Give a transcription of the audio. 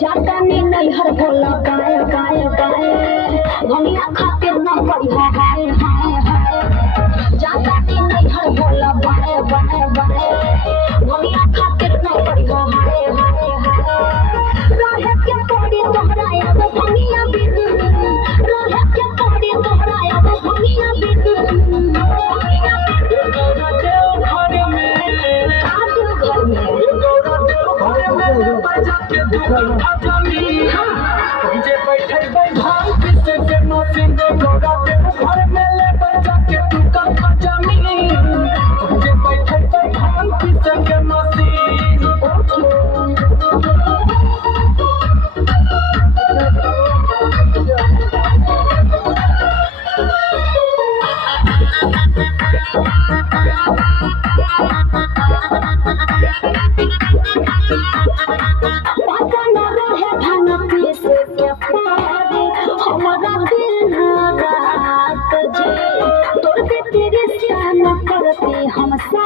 जाता नहीं हर बोला गाय गाय गाय भंगिया खातिर न करी हाय हाय हाय जाता नहीं हर बोला बाय बाय बाय भंगिया खातिर न करी हाय हाय हाय रहे के पड़ी तोहरा अब भंगिया बिन रहे के पड़ी तोहरा अब भंगिया बिन भंगिया बिन गौरा देव घर में कादू घर में गौरा देव घर में बजा के दुकान खजानी जे बैठे भाई किसे के मौसिन गौरा देव घर में ले बजा के दुकान खजानी जे बैठे भाई किसे के मौसिन हमारा दिन रात जे तोर के तेरे से न करते हम सा